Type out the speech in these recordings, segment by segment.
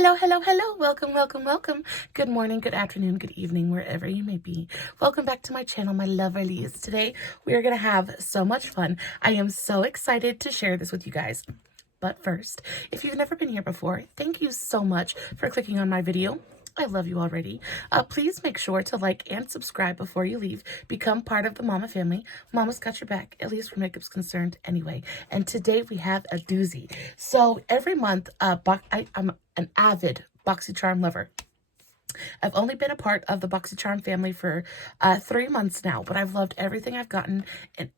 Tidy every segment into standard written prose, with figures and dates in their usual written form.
Hello, hello, hello. Welcome, welcome, welcome. Good morning, good afternoon, good evening, wherever you may be. Welcome back to my channel, my loverlies. Today, we are going to have so much fun. I am so excited to share this with you guys. But first, if you've never been here before, thank you so much for clicking on my video. I love you already. Please make sure to like and subscribe before you leave. Become part of the Mama family. Mama's got your back, at least where makeup's concerned anyway. And today we have a doozy. So every month, I'm an avid BoxyCharm lover. I've only been a part of the BoxyCharm family for 3 months now, but I've loved everything I've gotten in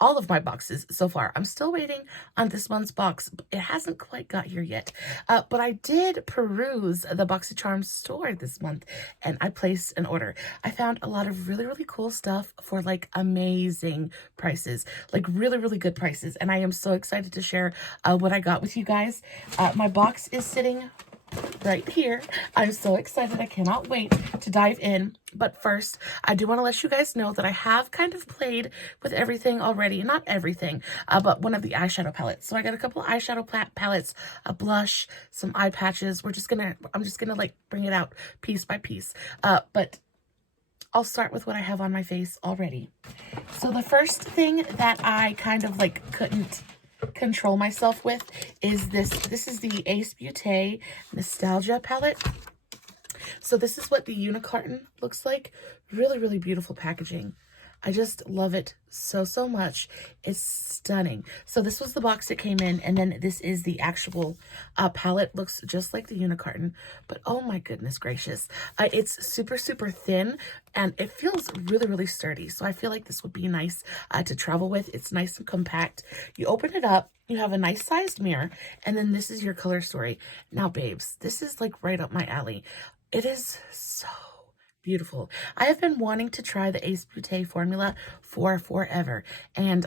all of my boxes so far. I'm still waiting on this month's box. It hasn't quite got here yet, but I did peruse the BoxyCharm store this month, and I placed an order. I found a lot of really, really cool stuff for like amazing prices, like really, really good prices, and I am so excited to share what I got with you guys. My box is sitting right here. I'm so excited. I cannot wait to dive in. But first, I do want to let you guys know that I have kind of played with everything already. Not everything, but one of the eyeshadow palettes. So I got a couple of eyeshadow palettes, a blush, some eye patches. I'm just gonna like bring it out piece by piece. But I'll start with what I have on my face already. So the first thing that I kind of like couldn't control myself with is this. This is the Ace Beaute Nostalgia palette. So this is what the unicorn looks like. Really, really beautiful packaging. I just love it so, so much. It's stunning. So this was the box it came in, and then this is the actual palette. Looks just like the unicorn, but oh my goodness gracious. It's super, super thin, and it feels really, really sturdy. So I feel like this would be nice to travel with. It's nice and compact. You open it up, you have a nice sized mirror, and then this is your color story. Now, babes, this is like right up my alley. It is so beautiful. I have been wanting to try the Ace Beaute formula for forever. And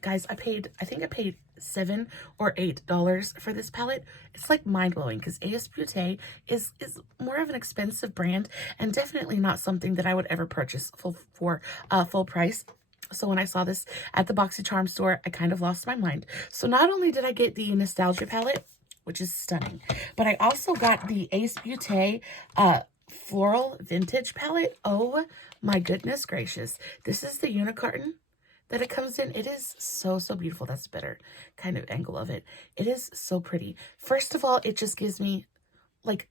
guys, I think I paid $7 or $8 for this palette. It's like mind-blowing because Ace Beaute is more of an expensive brand and definitely not something that I would ever purchase for full price. So when I saw this at the BoxyCharm store, I kind of lost my mind. So not only did I get the Nostalgia palette, which is stunning, but I also got the Ace Beaute Floral Vintage palette. Oh my goodness gracious. This is the unicorn that it comes in. It is so, so beautiful. That's a better kind of angle of it. It is so pretty. First of all, it just gives me like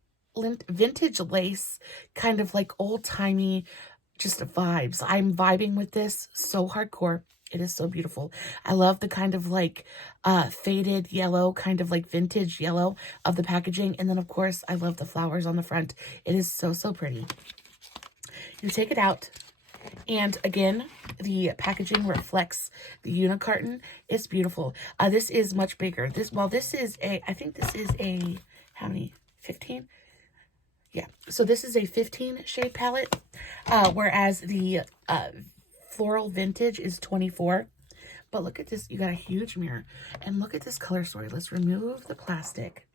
vintage lace, kind of like old-timey just vibes. I'm vibing with this so hardcore. It is so beautiful. I love the kind of like faded yellow, kind of like vintage yellow of the packaging. And then of course, I love the flowers on the front. It is so, so pretty. You take it out. And again, the packaging reflects the unicorn. It's beautiful. This is much bigger. This is I think this is a, how many? 15? Yeah. So this is a 15 shade palette. Whereas the Floral Vintage is 24. But look at this. You got a huge mirror. And look at this color story. Let's remove the plastic.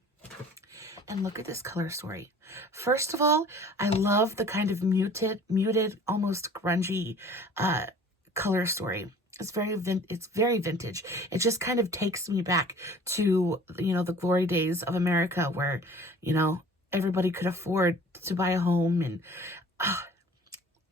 And look at this color story. First of all, I love the kind of muted, almost grungy color story. It's very vintage. It just kind of takes me back to, you know, the glory days of America where, you know, everybody could afford to buy a home and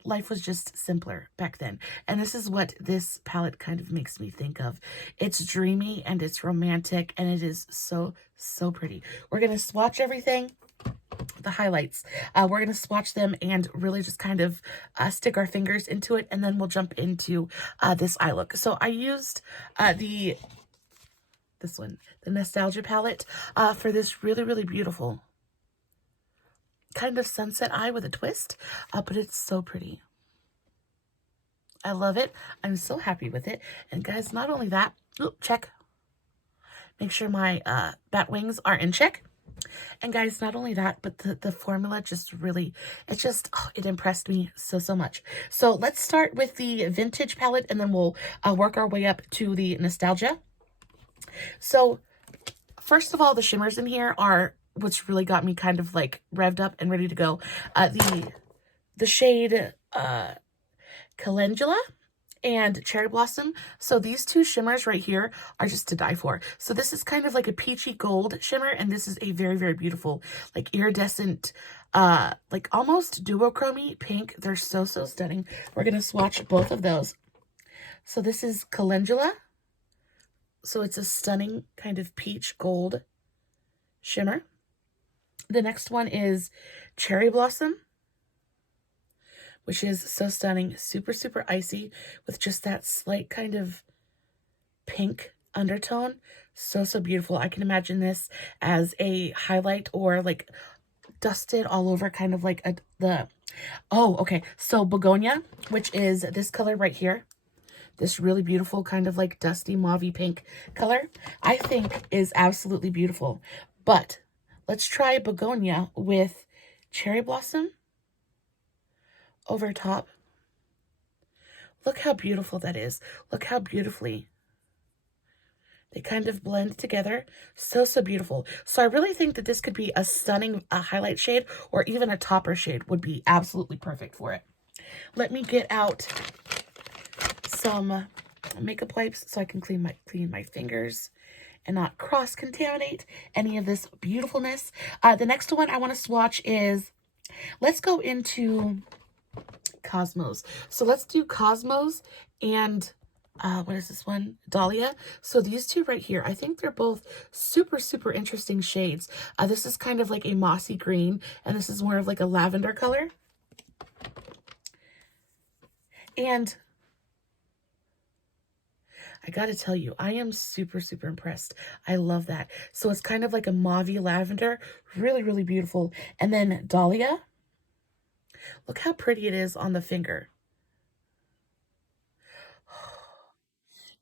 life was just simpler back then. And this is what this palette kind of makes me think of. It's dreamy and it's romantic and it is so, so pretty. We're going to swatch everything. The highlights. We're going to swatch them and really just kind of stick our fingers into it. And then we'll jump into this eye look. So I used the Nostalgia palette for this really, really beautiful kind of sunset eye with a twist, but it's so pretty. I love it. I'm so happy with it. And guys, not only that, check. Make sure my bat wings are in check. And guys, not only that, but the formula just really, it impressed me so, so much. So let's start with the Vintage palette and then we'll work our way up to the Nostalgia. So first of all, the shimmers in here are what's really got me kind of like revved up and ready to go. The shade Calendula and Cherry Blossom. So these two shimmers right here are just to die for. So this is kind of like a peachy gold shimmer, and this is a very, very beautiful, like iridescent, like almost duochrome pink. They're so, so stunning. We're going to swatch both of those. So this is Calendula. So it's a stunning kind of peach gold shimmer. The next one is Cherry Blossom, which is so stunning, super, super icy with just that slight kind of pink undertone. So, so beautiful. I can imagine this as a highlight or like dusted all over, kind of like okay. So Begonia, which is this color right here. This really beautiful kind of like dusty mauvey pink color, I think is absolutely beautiful. But let's try Begonia with Cherry Blossom over top. Look how beautiful that is. Look how beautifully they kind of blend together. So, so beautiful. So I really think that this could be a stunning highlight shade, or even a topper shade would be absolutely perfect for it. Let me get out some makeup wipes so I can clean my fingers and not cross-contaminate any of this beautifulness. The next one I want to swatch is, let's go into Cosmos. So let's do Cosmos and what is this one? Dahlia. So these two right here, I think they're both super, super interesting shades. This is kind of like a mossy green, and this is more of like a lavender color. And I gotta tell you, I am super, super impressed. I love that. So it's kind of like a mauvey lavender. Really, really beautiful. And then Dahlia. Look how pretty it is on the finger.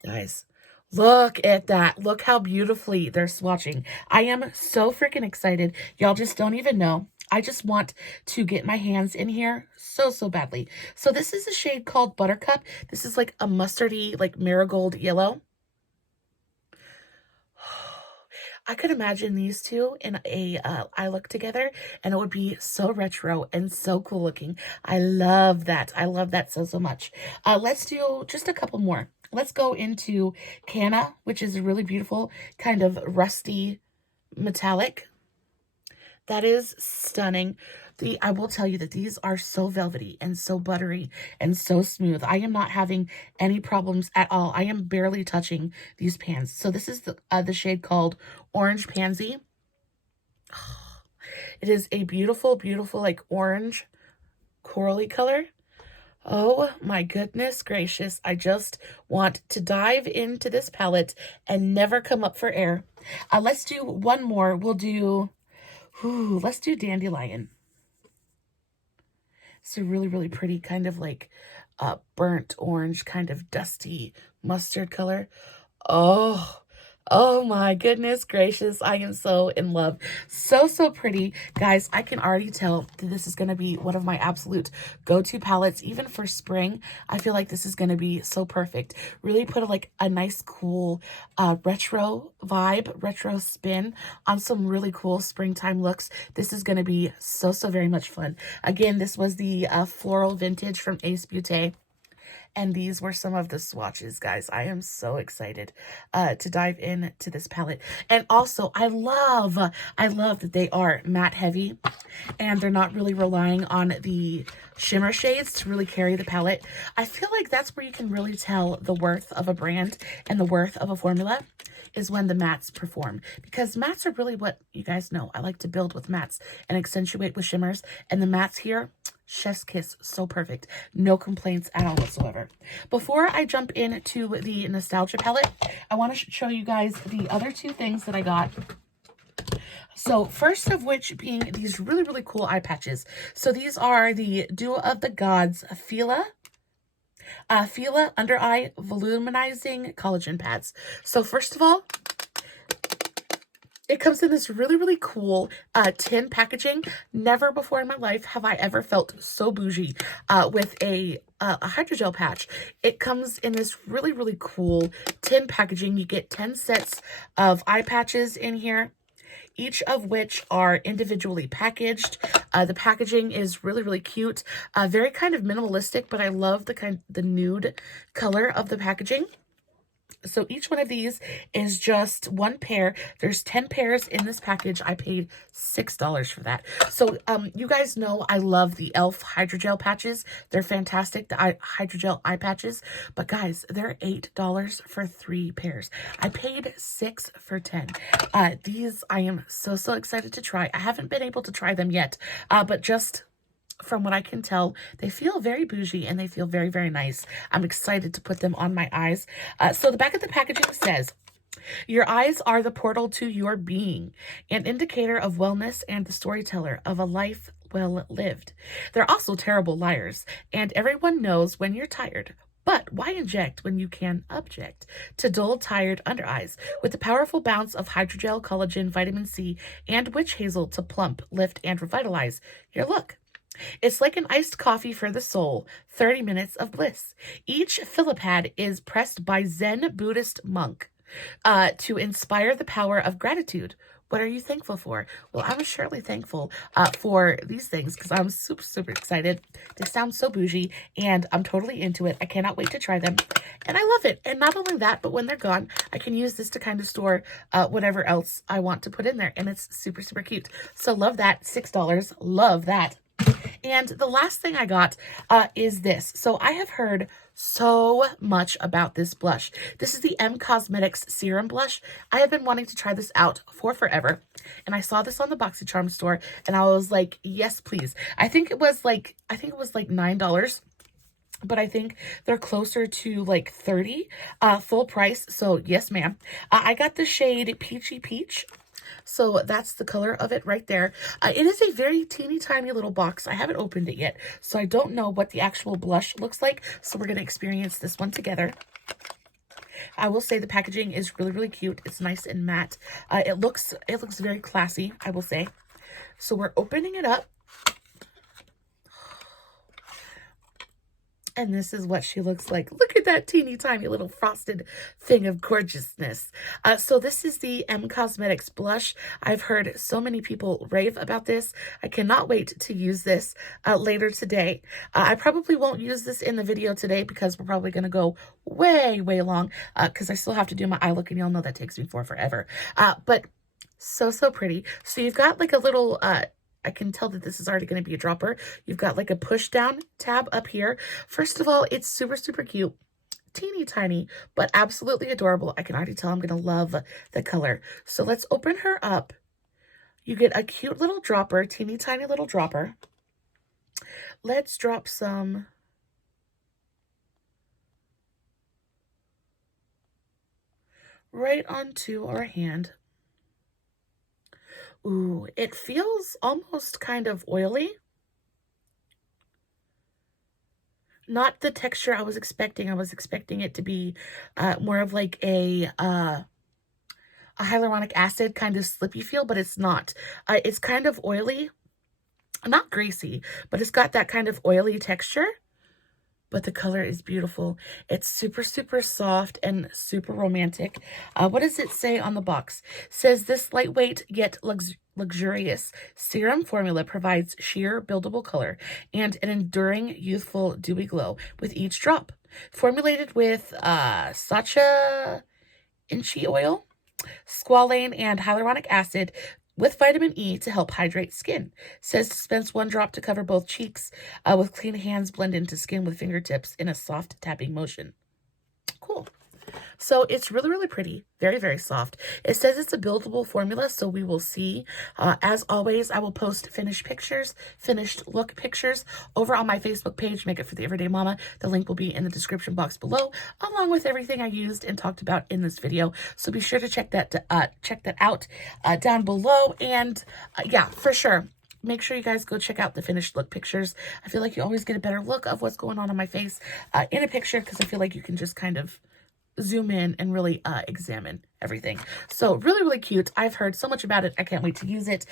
Guys, look at that. Look how beautifully they're swatching. I am so freaking excited. Y'all just don't even know. I just want to get my hands in here so, so badly. So this is a shade called Buttercup. This is like a mustardy, like marigold yellow. I could imagine these two in a eye look together, and it would be so retro and so cool looking. I love that. I love that so, so much. Let's do just a couple more. Let's go into Canna, which is a really beautiful kind of rusty metallic. That is stunning. I will tell you that these are so velvety and so buttery and so smooth. I am not having any problems at all. I am barely touching these pans. So this is the shade called Orange Pansy. It is a beautiful, beautiful like orange corally color. Oh my goodness gracious. I just want to dive into this palette and never come up for air. Let's do one more. We'll do, let's do Dandelion. It's a really, really pretty kind of like burnt orange, kind of dusty mustard color. Oh my goodness gracious. I am so in love. So, so pretty. Guys, I can already tell that this is going to be one of my absolute go-to palettes. Even for spring, I feel like this is going to be so perfect. Really put a nice, cool retro vibe, retro spin on some really cool springtime looks. This is going to be so, so very much fun. Again, this was the Floral Vintage from Ace Beaute. And these were some of the swatches, guys. I am so excited to dive into this palette. And also, I love that they are matte heavy and they're not really relying on the shimmer shades to really carry the palette. I feel like that's where you can really tell the worth of a brand and the worth of a formula is when the mattes perform, because mattes are really what you guys know. I like to build with mattes and accentuate with shimmers, and the mattes here, chef's kiss, so perfect. No complaints at all whatsoever. Before I jump into the nostalgia palette, I want to show you guys the other two things that I got. So first of which being these really, really cool eye patches. So these are the Dew of the Gods Fila Under Eye Voluminizing Collagen Pads. So first of all, it comes in this really, really cool tin packaging. Never before in my life have I ever felt so bougie with a hydrogel patch. It comes in this really, really cool tin packaging. You get 10 sets of eye patches in here. each of which are individually packaged. The packaging is really, really cute. Very kind of minimalistic, but I love the nude color of the packaging. So each one of these is just one pair. There's 10 pairs in this package. I paid $6 for that. So you guys know I love the e.l.f. Hydrogel Patches. They're fantastic, the Hydrogel Eye Patches. But guys, they're $8 for 3 pairs. I paid $6 for 10. These I am so excited to try. I haven't been able to try them yet, but just from what I can tell, they feel very bougie and they feel very, very nice. I'm excited to put them on my eyes. So the back of the packaging says, your eyes are the portal to your being, an indicator of wellness and the storyteller of a life well lived. They're also terrible liars, and everyone knows when you're tired. But why inject when you can object to dull, tired under eyes with the powerful bounce of hydrogel, collagen, vitamin C, and witch hazel to plump, lift, and revitalize your look? It's like an iced coffee for the soul, 30 minutes of bliss. Each Fila pad is pressed by Zen Buddhist monk to inspire the power of gratitude. What are you thankful for? Well, I'm surely thankful for these things because I'm super excited. They sound so bougie and I'm totally into it. I cannot wait to try them and I love it. And not only that, but when they're gone, I can use this to kind of store whatever else I want to put in there. And it's super cute. So love that. $6. Love that. And the last thing I got is this. So I have heard so much about this blush. This is the Cosmetics Serum Blush. I have been wanting to try this out for forever. And I saw this on the BoxyCharm store and I was like, yes, please. I think it was like $9. But I think they're closer to like 30 full price. So yes, ma'am. I got the shade Peachy Peach. So that's the color of it right there. It is a very teeny tiny little box. I haven't opened it yet, so I don't know what the actual blush looks like. So we're going to experience this one together. I will say the packaging is really cute. It's nice and matte. It looks very classy, I will say. So we're opening it up. And this is what she looks like. Look at that teeny tiny little frosted thing of gorgeousness. So this is the Cosmetics blush. I've heard so many people rave about this. I cannot wait to use this later today. I probably won't use this in the video today because we're probably going to go way long because I still have to do my eye look and y'all know that takes me forever. But so pretty. So you've got like a little... I can tell that this is already going to be a dropper. You've got like a push down tab up here. First of all, it's super cute. Teeny tiny, but absolutely adorable. I can already tell I'm going to love the color. So let's open her up. You get a cute little dropper, teeny tiny little dropper. Let's drop some right onto our hand. Ooh, it feels almost kind of oily. Not the texture I was expecting. I was expecting it to be more of like a hyaluronic acid kind of slippy feel, but it's not. It's kind of oily. Not greasy, but it's got that kind of oily texture. But the color is beautiful. It's super soft and super romantic. What does it say on the box? It says this lightweight yet luxurious serum formula provides sheer buildable color and an enduring youthful dewy glow with each drop. Formulated with sacha inchi oil, squalane, and hyaluronic acid, with vitamin E to help hydrate skin. Says dispense 1 drop to cover both cheeks. With clean hands, blend into skin with fingertips in a soft tapping motion. Cool. So it's really pretty. Very soft. It says it's a buildable formula, so we will see. As always, I will post finished look pictures over on my Facebook page, Make It for the Everyday Mama. The link will be in the description box below, along with everything I used and talked about in this video. So be sure to check that out down below. And yeah, for sure. Make sure you guys go check out the finished look pictures. I feel like you always get a better look of what's going on my face in a picture because I feel like you can just kind of zoom in and really examine everything. So really cute. I've heard so much about it. I can't wait to use it.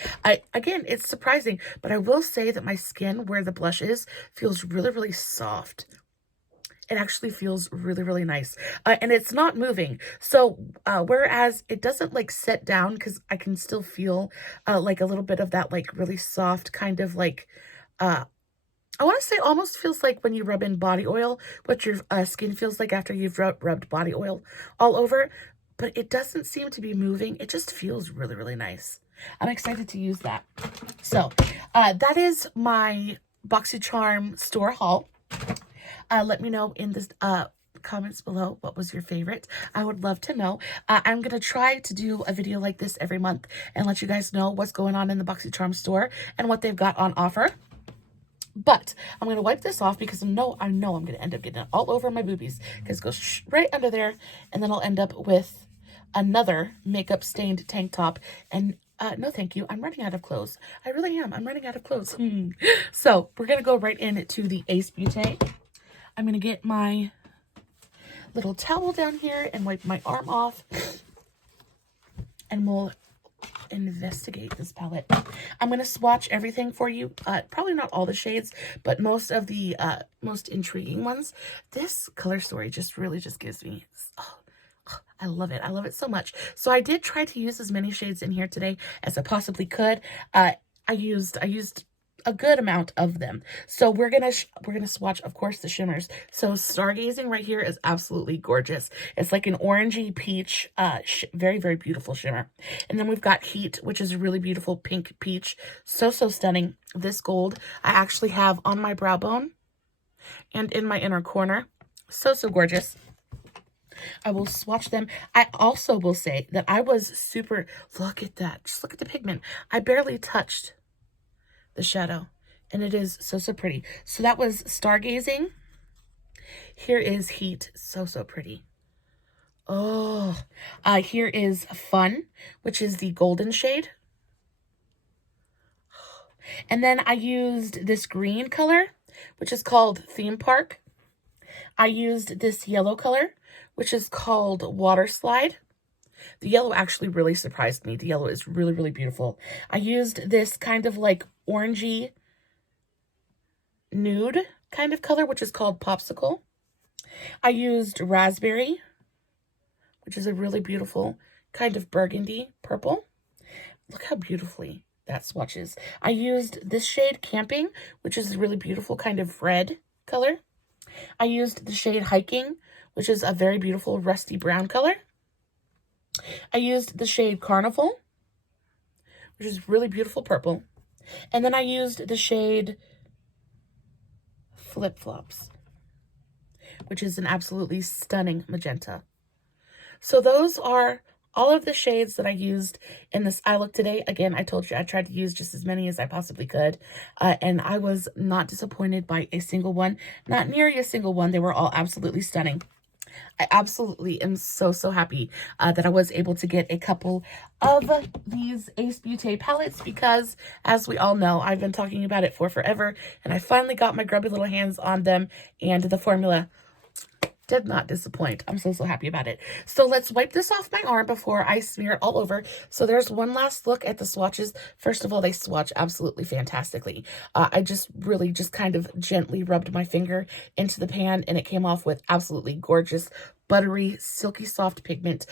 Again, it's surprising, but I will say that my skin where the blush is feels really soft. it actually feels really, really nice. And it's not moving. So whereas it doesn't like set down, because I can still feel like a little bit of that like really soft kind of like, I want to say almost feels like when you rub in body oil, what your skin feels like after you've rubbed body oil all over. But it doesn't seem to be moving. It just feels really, really nice. I'm excited to use that. So that is my BoxyCharm store haul. Let me know in the comments below what was your favorite. I would love to know. I'm going to try to do a video like this every month and let you guys know what's going on in the BoxyCharm store and what they've got on offer. But I'm going to wipe this off because I know I'm going to end up getting it all over my boobies, because it goes right under there, and then I'll end up with another makeup stained tank top. And no thank you, I'm running out of clothes. I really am. I'm running out of clothes. So we're going to go right into the Ace Beaute. I'm going to get my little towel down here and wipe my arm off, and we'll investigate this palette. I'm going to swatch everything for you. Probably not all the shades, but most of the most intriguing ones. This color story just really just gives me, I love it. I love it so much. So I did try to use as many shades in here today as I possibly could. I used a good amount of them. So we're gonna swatch, of course, the shimmers. So Stargazing right here is absolutely gorgeous. It's like an orangey peach, very, very beautiful shimmer. And then we've got Heat, which is a really beautiful pink peach. So stunning. This gold I actually have on my brow bone and in my inner corner. So gorgeous. I will swatch them. I also will say that I was super, look at that. Just look at the pigment. I barely touched the shadow, and it is so pretty. So that was Stargazing. Here is Heat, so pretty. Oh, here is Fun, which is the golden shade. And then I used this green color, which is called Theme Park. I used this yellow color, which is called Water Slide. The yellow actually really surprised me. The yellow is really, really beautiful. I used this kind of like orangey nude kind of color, which is called Popsicle. I used Raspberry, which is a really beautiful kind of burgundy purple. Look how beautifully that swatches. I used this shade Camping, which is a really beautiful kind of red color. I used the shade Hiking, which is a very beautiful rusty brown color. I used the shade Carnival, which is really beautiful purple. And then I used the shade Flip Flops, which is an absolutely stunning magenta. So those are all of the shades that I used in this eye look today. Again, I told you I tried to use just as many as I possibly could. And I was not disappointed by a single one. Not near a single one. They were all absolutely stunning. I absolutely am so happy that I was able to get a couple of these Ace Beaute palettes, because as we all know, I've been talking about it for forever, and I finally got my grubby little hands on them, and the formula did not disappoint. I'm so happy about it. So let's wipe this off my arm before I smear it all over. So there's one last look at the swatches. First of all, they swatch absolutely fantastically. I just really just kind of gently rubbed my finger into the pan, and it came off with absolutely gorgeous, buttery, silky soft pigment,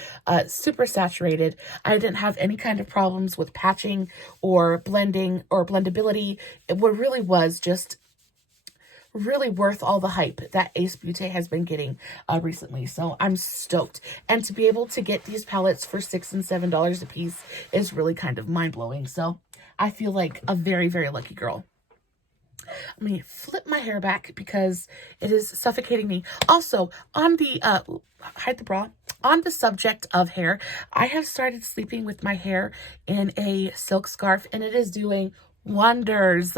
super saturated. I didn't have any kind of problems with patching or blending or blendability. What really was just really worth all the hype that Ace Beaute has been getting recently. So I'm stoked. And to be able to get these palettes for $6 and $7 a piece is really kind of mind-blowing. So I feel like a very, very lucky girl. Let me flip my hair back because it is suffocating me. Also, on the, hide the bra. On the subject of hair, I have started sleeping with my hair in a silk scarf, and it is doing wonders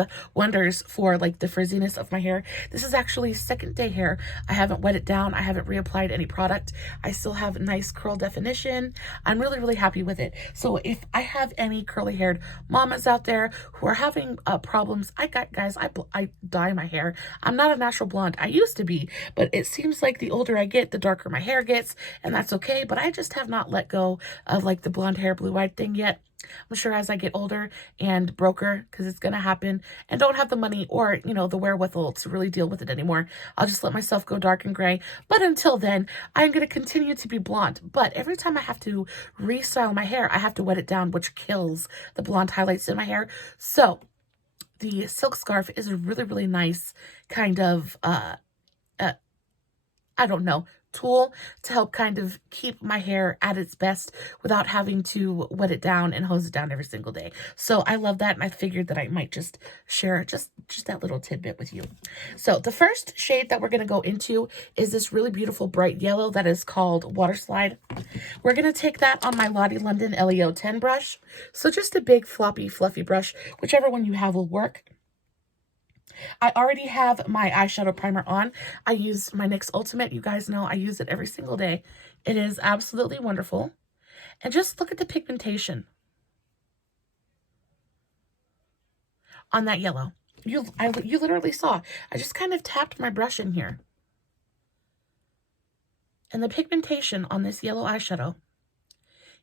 for like the frizziness of my hair. This is actually second day hair. I haven't wet it down. I haven't reapplied any product. I still have nice curl definition. I'm really happy with it. So if I have any curly haired mamas out there who are having problems, I dye my hair. I'm not a natural blonde. I used to be, but it seems like the older I get, the darker my hair gets, and that's okay. But I just have not let go of like the blonde hair, blue eyed thing yet. I'm sure as I get older and broker, because it's going to happen, and don't have the money or, you know, the wherewithal to really deal with it anymore, I'll just let myself go dark and gray. But until then, I'm going to continue to be blonde. But every time I have to restyle my hair, I have to wet it down, which kills the blonde highlights in my hair. So the silk scarf is a really, really nice kind of, I don't know, tool to help kind of keep my hair at its best without having to wet it down and hose it down every single day. So I love that, and I figured that I might just share just that little tidbit with you. So the first shade that we're going to go into is this really beautiful bright yellow that is called Water Slide. We're going to take that on my Lottie London LEO 10 brush. So just a big floppy fluffy brush, whichever one you have will work. I already have my eyeshadow primer on. I use my NYX Ultimate. You guys know I use it every single day. It is absolutely wonderful. And just look at the pigmentation on that yellow. You literally saw. I just kind of tapped my brush in here. And the pigmentation on this yellow eyeshadow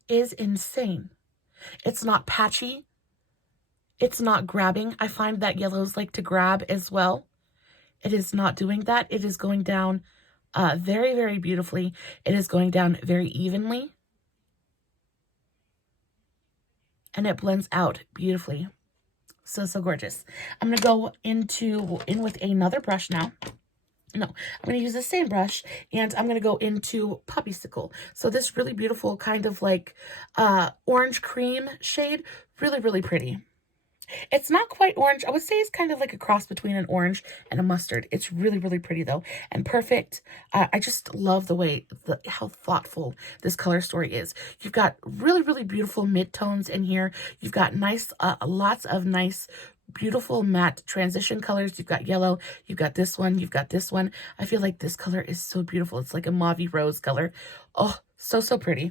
is insane. It's not patchy. It's not grabbing. I find that yellows like to grab as well. It is not doing that. It is going down very, very beautifully. It is going down very evenly. And it blends out beautifully. So, so gorgeous. I'm going to go in with another brush now. No, I'm going to use the same brush, and I'm going to go into Popsicle. So this really beautiful kind of like orange cream shade. Really, really pretty. It's not quite orange. I would say it's kind of like a cross between an orange and a mustard. It's really, really pretty though, and perfect. I just love the way, how thoughtful this color story is. You've got really, really beautiful mid-tones in here. You've got nice, lots of nice, beautiful matte transition colors. You've got yellow. You've got this one. You've got this one. I feel like this color is so beautiful. It's like a mauve rose color. Oh, so, so pretty.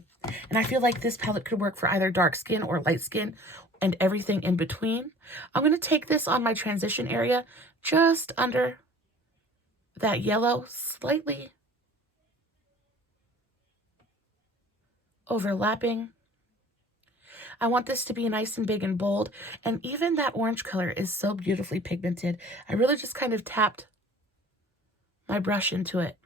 And I feel like this palette could work for either dark skin or light skin, and everything in between. I'm going to take this on my transition area, just under that yellow, slightly overlapping. I want this to be nice and big and bold, and even that orange color is so beautifully pigmented. I really just kind of tapped my brush into it.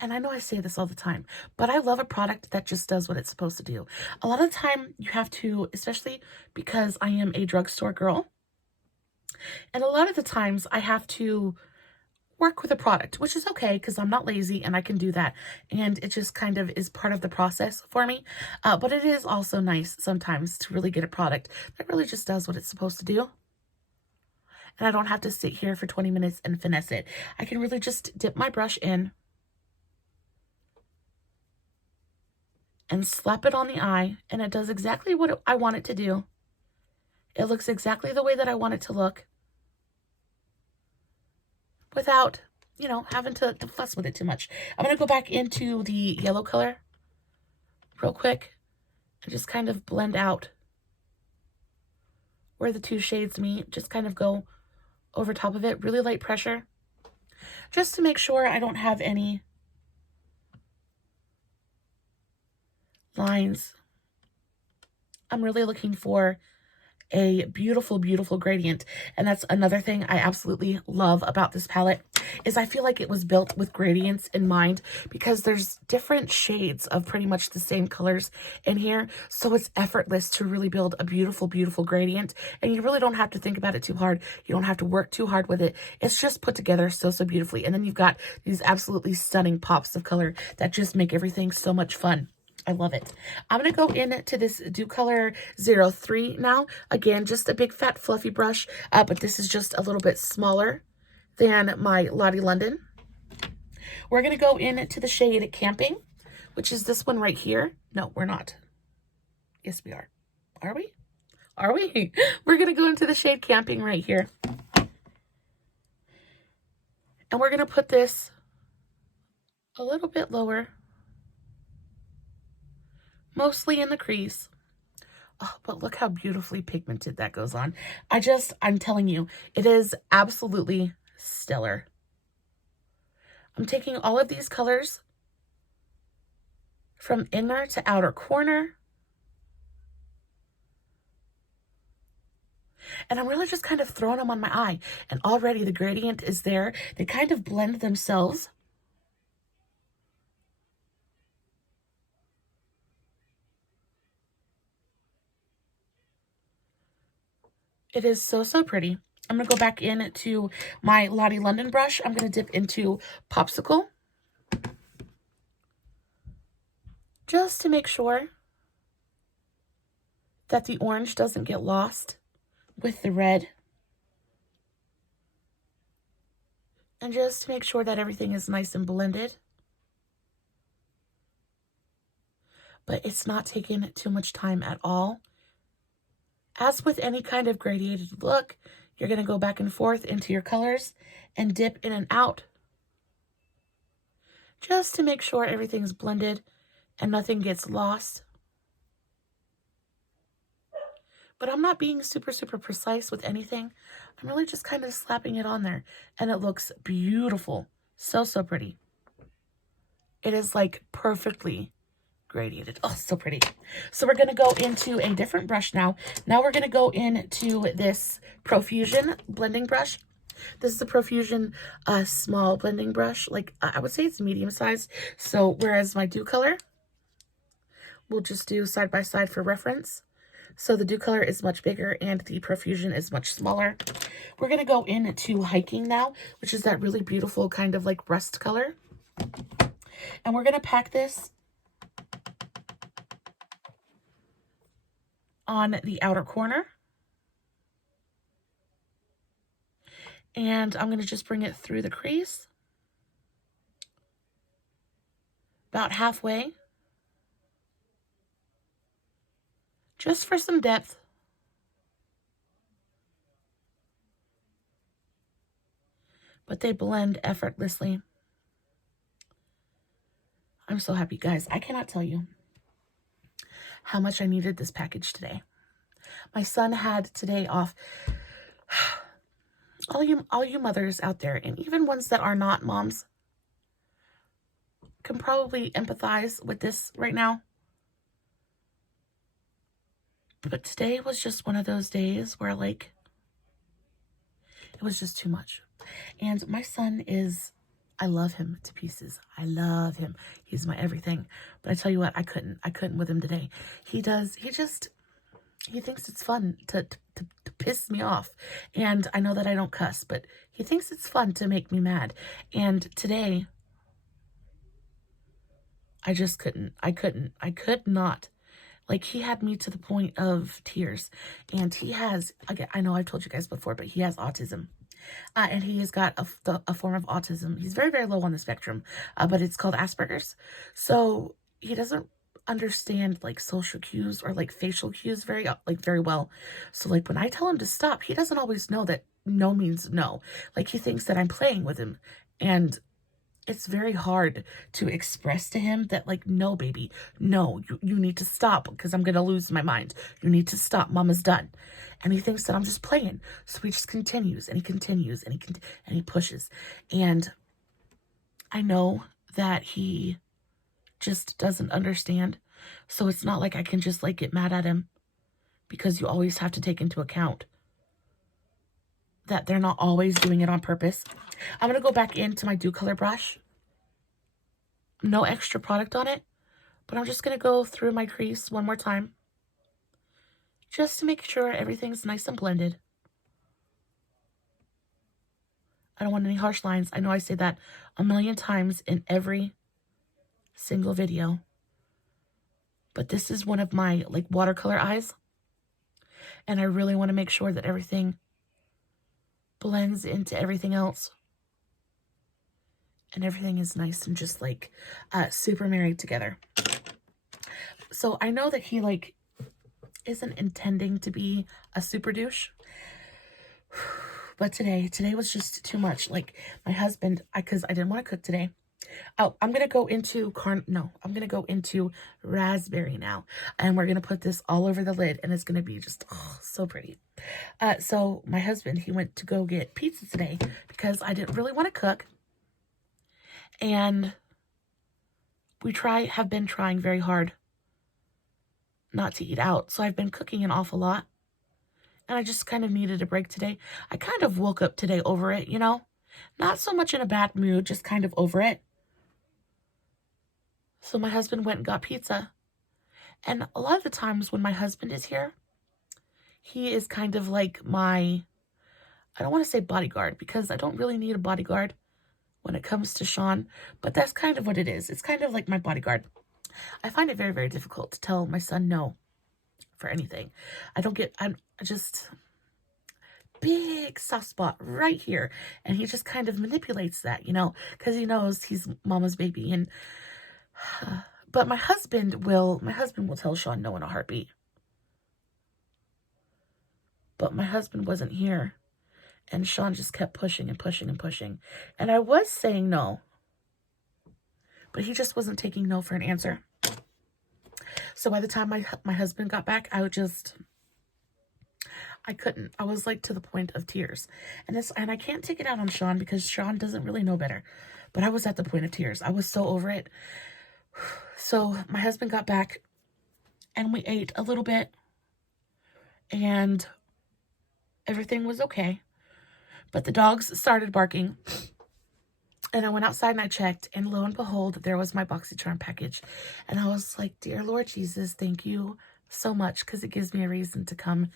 And I know I say this all the time, but I love a product that just does what it's supposed to do. A lot of the time you have to, especially because I am a drugstore girl, and a lot of the times I have to work with a product, which is okay because I'm not lazy and I can do that. And it just kind of is part of the process for me. But it is also nice sometimes to really get a product that really just does what it's supposed to do. And I don't have to sit here for 20 minutes and finesse it. I can really just dip my brush in and slap it on the eye, and it does exactly what I want it to do. It looks exactly the way that I want it to look without, you know, having to fuss with it too much. I'm going to go back into the yellow color real quick and just kind of blend out where the two shades meet. Just kind of go over top of it, really light pressure, just to make sure I don't have any lines. I'm really looking for a beautiful, beautiful gradient. And that's another thing I absolutely love about this palette, is I feel like it was built with gradients in mind, because there's different shades of pretty much the same colors in here. So it's effortless to really build a beautiful, beautiful gradient. And you really don't have to think about it too hard. You don't have to work too hard with it. It's just put together so, so beautifully. And then you've got these absolutely stunning pops of color that just make everything so much fun. I love it. I'm going to go into this Dew Color 03 now. Again, just a big fat fluffy brush, but this is just a little bit smaller than my Lottie London. We're going to go into the shade Camping, which is this one right here. No, we're not. Yes, we are. Are we? Are we? We're going to go into the shade Camping right here. And we're going to put this a little bit lower, mostly in the crease. Oh, but look how beautifully pigmented that goes on. I'm telling you, it is absolutely stellar. I'm taking all of these colors from inner to outer corner, And I'm really just kind of throwing them on my eye. And already the gradient is there. They kind of blend themselves. It is so, so pretty. I'm going to go back into my Lottie London brush. I'm going to dip into Popsicle, just to make sure that the orange doesn't get lost with the red. And just to make sure that everything is nice and blended. But it's not taking too much time at all. As with any kind of gradiated look, you're going to go back and forth into your colors and dip in and out, just to make sure everything's blended and nothing gets lost. But I'm not being super, super precise with anything. I'm really just kind of slapping it on there, and it looks beautiful. So, so pretty. It is like perfectly gradiated. Oh, so pretty. So we're going to go into a different brush now. Now we're going to go into this Profusion blending brush. This is a Profusion small blending brush. Like, I would say it's medium size. So whereas my Dew Color, we'll just do side by side for reference. So the Dew Color is much bigger and the Profusion is much smaller. We're going to go into Hiking now, which is that really beautiful kind of like rust color. And we're going to pack this on the outer corner. And I'm going to just bring it through the crease, about halfway, just for some depth. But they blend effortlessly. I'm so happy, guys. I cannot tell you how much I needed this package today. My son had today off. All you mothers out there, and even ones that are not moms, can probably empathize with this right now. But today was just one of those days where, like, it was just too much. And my son is, I love him to pieces. I love him. He's my everything. But I tell you what, I couldn't with him today. He thinks it's fun to piss me off. And I know that I don't cuss, but he thinks it's fun to make me mad. And today, I just couldn't. I could not. Like, he had me to the point of tears. And he has, again, I know I've told you guys before, but he has autism. And he has got a form of autism. He's very, very low on the spectrum, but it's called Asperger's. So he doesn't understand like social cues or like facial cues very well. So like when I tell him to stop, he doesn't always know that no means no. Like, he thinks that I'm playing with him, and it's very hard to express to him that, like, no, baby, no, you need to stop because I'm going to lose my mind. You need to stop. Mama's done. And he thinks that I'm just playing. So he just continues and he continues and he pushes. And I know that he just doesn't understand. So it's not like I can just like get mad at him, because you always have to take into account that they're not always doing it on purpose. I'm going to go back into my Dew Color brush. No extra product on it, but I'm just going to go through my crease one more time, just to make sure everything's nice and blended. I don't want any harsh lines. I know I say that a million times in every single video, but this is one of my like watercolor eyes, and I really want to make sure that everything blends into everything else, and everything is nice and just like super married together. So I know that he like isn't intending to be a super douche, but today was just too much. Like, my husband, because I didn't want to cook today. Oh, I'm gonna go into I'm gonna go into raspberry now, and we're gonna put this all over the lid, and it's gonna be just so pretty. So my husband, he went to go get pizza today because I didn't really want to cook, and we have been trying very hard not to eat out. So I've been cooking an awful lot, And I just kind of needed a break today. I kind of woke up today over it, you know? Not so much in a bad mood, just kind of over it. So my husband went and got pizza. And a lot of the times when my husband is here, he is kind of like my, I don't want to say bodyguard, because I don't really need a bodyguard when it comes to Sean, but that's kind of what it is. It's kind of like my bodyguard. I find it very, very difficult to tell my son no for anything. I'm just big soft spot right here. And he just kind of manipulates that, you know, because he knows he's mama's baby. And, but my husband will tell Sean no in a heartbeat. But my husband wasn't here. And Sean just kept pushing and pushing and pushing. And I was saying no. But he just wasn't taking no for an answer. So by the time my husband got back, I couldn't. I was like to the point of tears. And I can't take it out on Sean because Sean doesn't really know better. But I was at the point of tears. I was so over it. So my husband got back and we ate a little bit. And everything was okay. But the dogs started barking. And I went outside and I checked, and lo and behold, there was my BoxyCharm package. And I was like, dear Lord Jesus, thank you so much, because it gives me a reason to come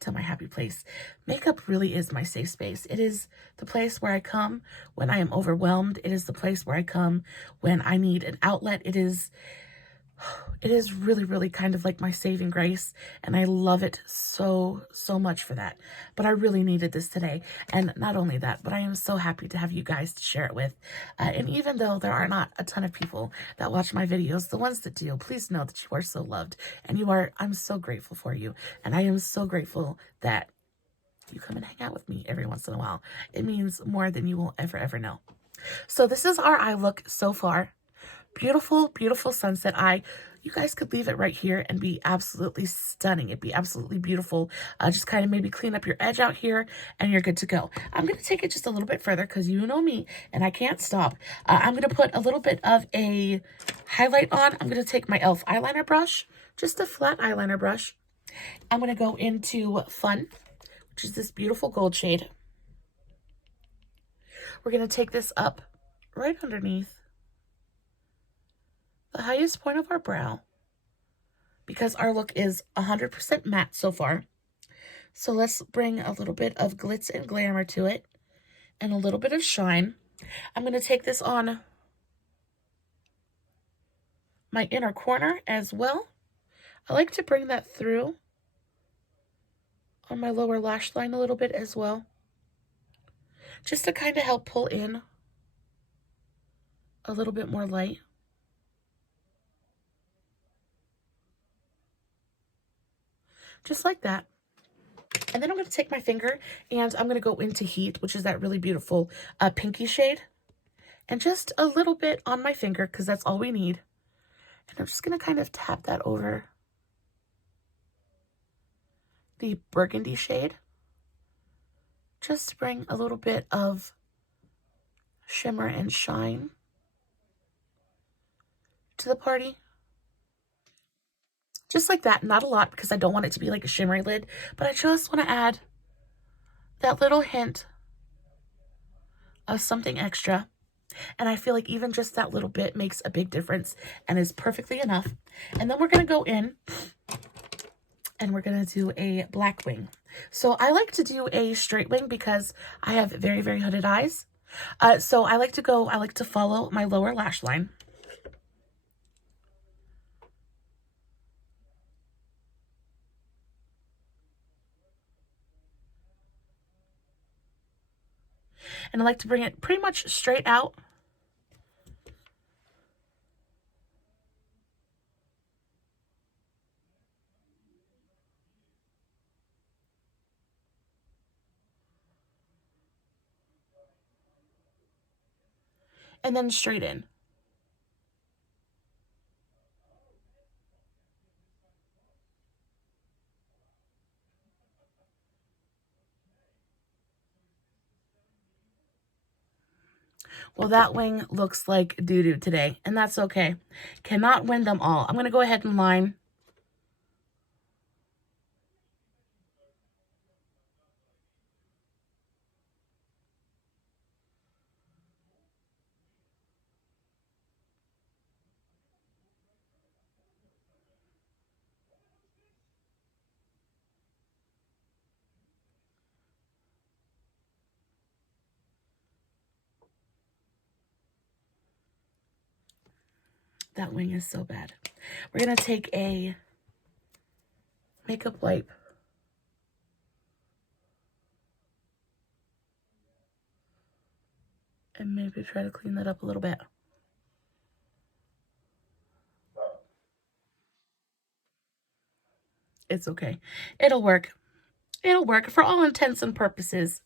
to my happy place. Makeup really is my safe space. It is the place where I come when I am overwhelmed. It is the place where I come when I need an outlet. It is really, really kind of like my saving grace, and I love it so, so much for that. But I really needed this today, and not only that, but I am so happy to have you guys to share it with. And even though there are not a ton of people that watch my videos, the ones that do, please know that you are so loved, and I'm so grateful for you, and I am so grateful that you come and hang out with me every once in a while. It means more than you will ever know. So this is our eye look so far. Beautiful, beautiful sunset eye. You guys could leave it right here and be absolutely stunning. It'd be absolutely beautiful. Just kind of maybe clean up your edge out here and you're good to go. I'm going to take it just a little bit further because you know me and I can't stop. I'm going to put a little bit of a highlight on. I'm going to take my e.l.f. eyeliner brush, just a flat eyeliner brush. I'm going to go into Fun, which is this beautiful gold shade. We're going to take this up right underneath the highest point of our brow, because our look is 100% matte so far. So let's bring a little bit of glitz and glamour to it and a little bit of shine. I'm going to take this on my inner corner as well. I like to bring that through on my lower lash line a little bit as well, just to kind of help pull in a little bit more light. Just like that. And then I'm going to take my finger and I'm going to go into Heat, which is that really beautiful pinky shade. And just a little bit on my finger, because that's all we need. And I'm just going to kind of tap that over the burgundy shade. Just to bring a little bit of shimmer and shine to the party. Just like that, not a lot because I don't want it to be like a shimmery lid, but I just want to add that little hint of something extra. And I feel like even just that little bit makes a big difference and is perfectly enough. And then we're going to go in and we're going to do a black wing. So I like to do a straight wing because I have very, very hooded eyes. So I like to follow my lower lash line. And I like to bring it pretty much straight out. And then straight in. Well, that wing looks like doo-doo today, and that's okay. Cannot win them all. I'm going to go ahead and line. That wing is so bad. We're going to take a makeup wipe and maybe try to clean that up a little bit. It's okay. It'll work. It'll work for all intents and purposes.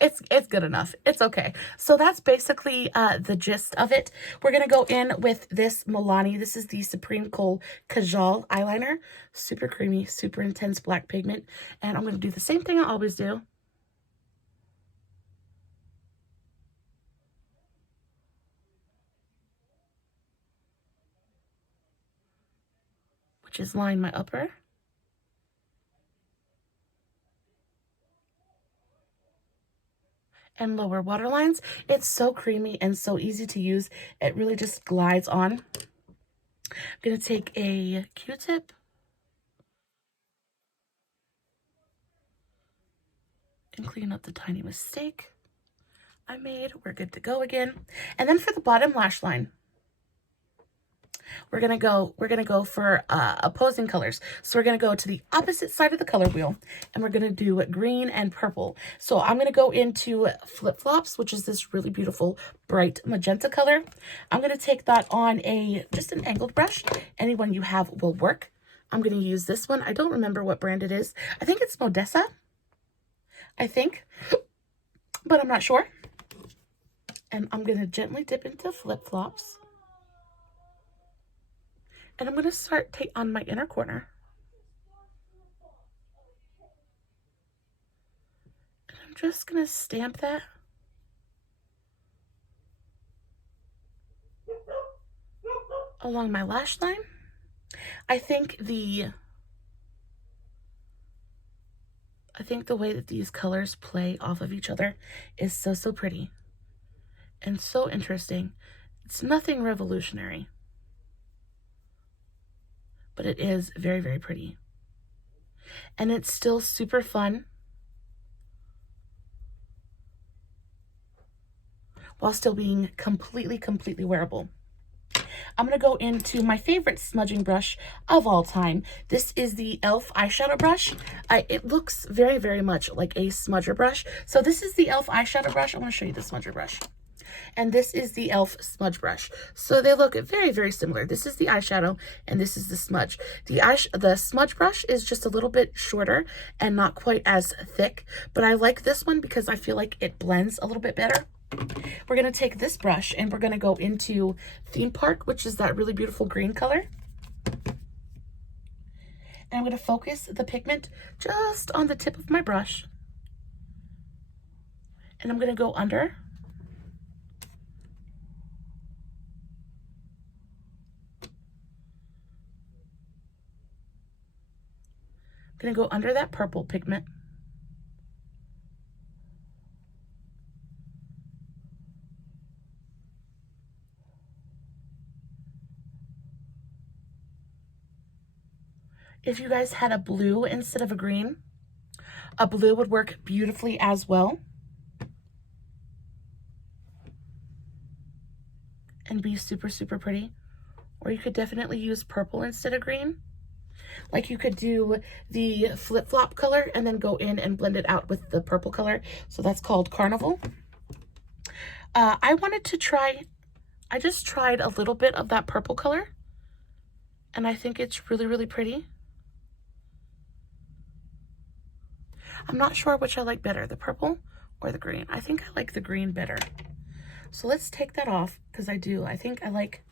It's good enough. It's okay. So that's basically the gist of it. We're going to go in with this Milani. This is the Supreme Kohl Kajal eyeliner. Super creamy, super intense black pigment. And I'm going to do the same thing I always do. Which is line my upper. And lower waterlines. It's so creamy and so easy to use. It really just glides on. I'm going to take a Q-tip and clean up the tiny mistake I made. We're good to go again. And then for the bottom lash line, we're gonna go for opposing colors. So we're gonna go to the opposite side of the color wheel, and we're gonna do green and purple. So I'm gonna go into Flip Flops, which is this really beautiful bright magenta color. I'm gonna take that on just an angled brush. Any one you have will work. I'm gonna use this one. I don't remember what brand it is. I think it's Modessa. I think, but I'm not sure. And I'm gonna gently dip into Flip Flops. And I'm going to start on my inner corner. And I'm just going to stamp that along my lash line. I think the way that these colors play off of each other is so pretty and so interesting. It's nothing revolutionary, but it is very, very pretty. And it's still super fun while still being completely wearable. I'm going to go into my favorite smudging brush of all time. This is the e.l.f. eyeshadow brush. It looks very, very much like a smudger brush. So this is the e.l.f. eyeshadow brush. I want to show you the smudger brush. And this is the e.l.f. smudge brush. So they look very, very similar. This is the eyeshadow and this is the smudge. The smudge brush is just a little bit shorter and not quite as thick, but I like this one because I feel like it blends a little bit better. We're going to take this brush and we're going to go into Theme Park, which is that really beautiful green color. And I'm going to focus the pigment just on the tip of my brush. And I'm going to go under. I'm going to go under that purple pigment. If you guys had a blue instead of a green, a blue would work beautifully as well. And be super, super pretty. Or you could definitely use purple instead of green. Like you could do the flip-flop color and then go in and blend it out with the purple color. So that's called Carnival. I just tried a little bit of that purple color. And I think it's really, really pretty. I'm not sure which I like better, the purple or the green. I think I like the green better. So let's take that off because I think I like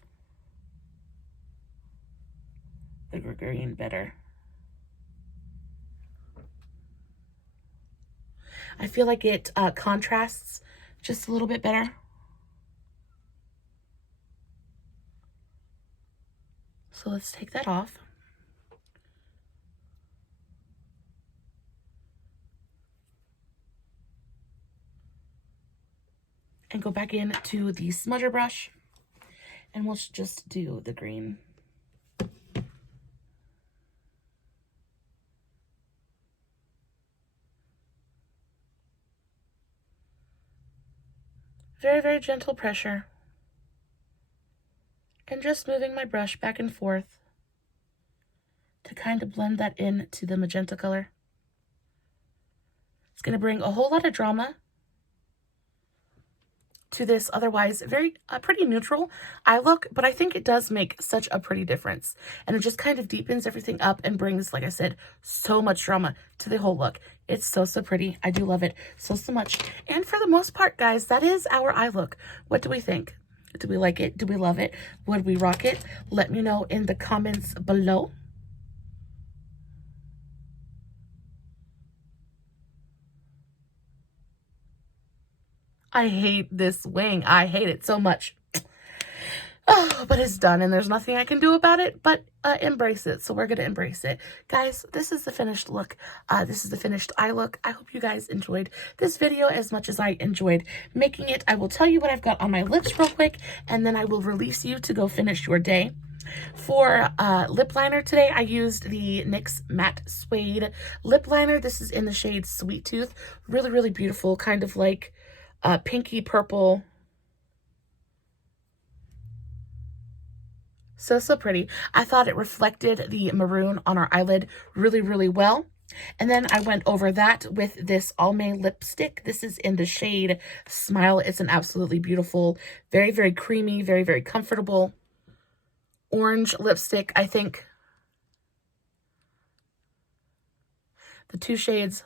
the green better. I feel like it contrasts just a little bit better. So let's take that off. And go back into the smudger brush. And we'll just do the green. Very, very gentle pressure. And just moving my brush back and forth to kind of blend that into the magenta color. It's going to bring a whole lot of drama to this otherwise very pretty neutral eye look, but I think it does make such a pretty difference, and it just kind of deepens everything up and brings, like I said, so much drama to the whole look. It's so pretty. I do love it so much. And for the most part, guys, that is our eye look. What do we think? Do we like it? Do we love it? Would we rock it? Let me know in the comments below. I hate this wing. I hate it so much. Oh, but it's done and there's nothing I can do about it but embrace it. So we're going to embrace it. Guys, this is the finished look. This is the finished eye look. I hope you guys enjoyed this video as much as I enjoyed making it. I will tell you what I've got on my lips real quick, and then I will release you to go finish your day. For lip liner today, I used the NYX Matte Suede lip liner. This is in the shade Sweet Tooth. Really beautiful, kind of like pinky purple. So pretty. I thought it reflected the maroon on our eyelid really well. And then I went over that with this Almay lipstick. This is in the shade Smile. It's an absolutely beautiful, very creamy, very comfortable orange lipstick. I think the two shades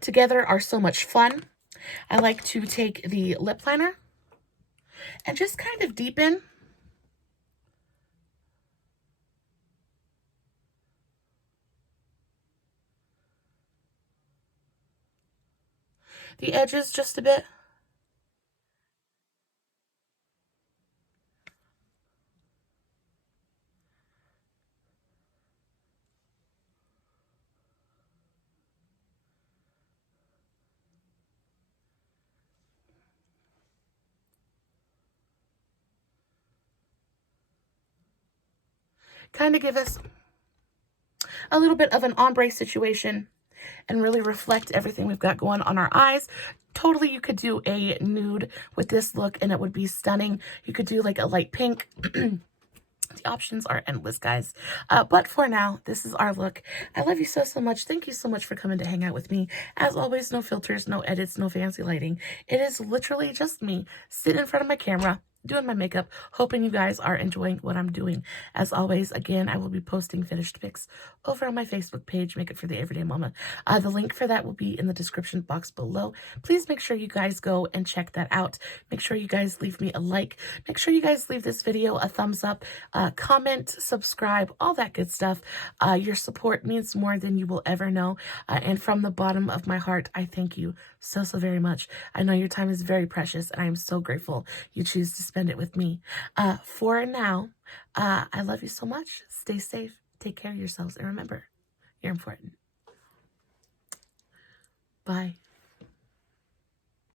together are so much fun. I like to take the lip liner and just kind of deepen the edges just a bit. Kind of give us a little bit of an ombre situation and really reflect everything we've got going on our eyes. Totally, you could do a nude with this look and it would be stunning. You could do like a light pink. The options are endless, guys. But for now, this is our look. I love you so much. Thank you so much for coming to hang out with me. As always, no filters, no edits, no fancy lighting. It is literally just me sitting in front of my camera, doing my makeup, hoping you guys are enjoying what I'm doing. As always, again, I will be posting finished pics over on my Facebook page, Make It for the Everyday Mama. The link for that will be in the description box below. Please make sure you guys go and check that out. Make sure you guys leave me a like. Make sure you guys leave this video a thumbs up, comment, subscribe, all that good stuff. Your support means more than you will ever know. And from the bottom of my heart, I thank you so very much. I know your time is very precious, and I am so grateful you choose to spend it with me. For now, I love you so much. Stay safe. Take care of yourselves. And remember, you're important. Bye.